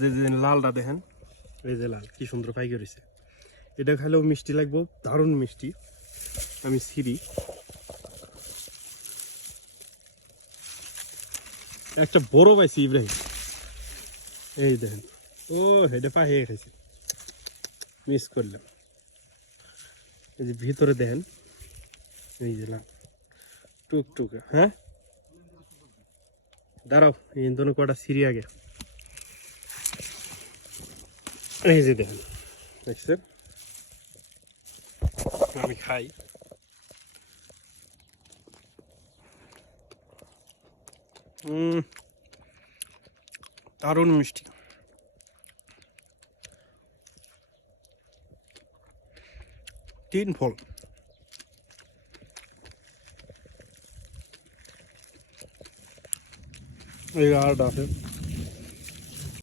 যে লালটা দেখেন, এই যে লাল কি সুন্দর পাই করেছে। এটা খাইলেও মিষ্টি লাগবো, দারুণ মিষ্টি। আমি ছিঁড়ি, একটা বড় পাইছি ইব্রাহিম, এই দেখেন। ও এটা পাহিয়ে খাইছে, মিস করলাম। এই যে ভিতরে দেখেন, এই যে লাল টুকটুকা। হ্যাঁ দাঁড়াও, এই ধরনের কটা ছিঁড়ি আগে। এই যে দেখেন, দেখছেন, আমি খাই। দারুণ মিষ্টি। তিন ফল। এই আরটা আছে।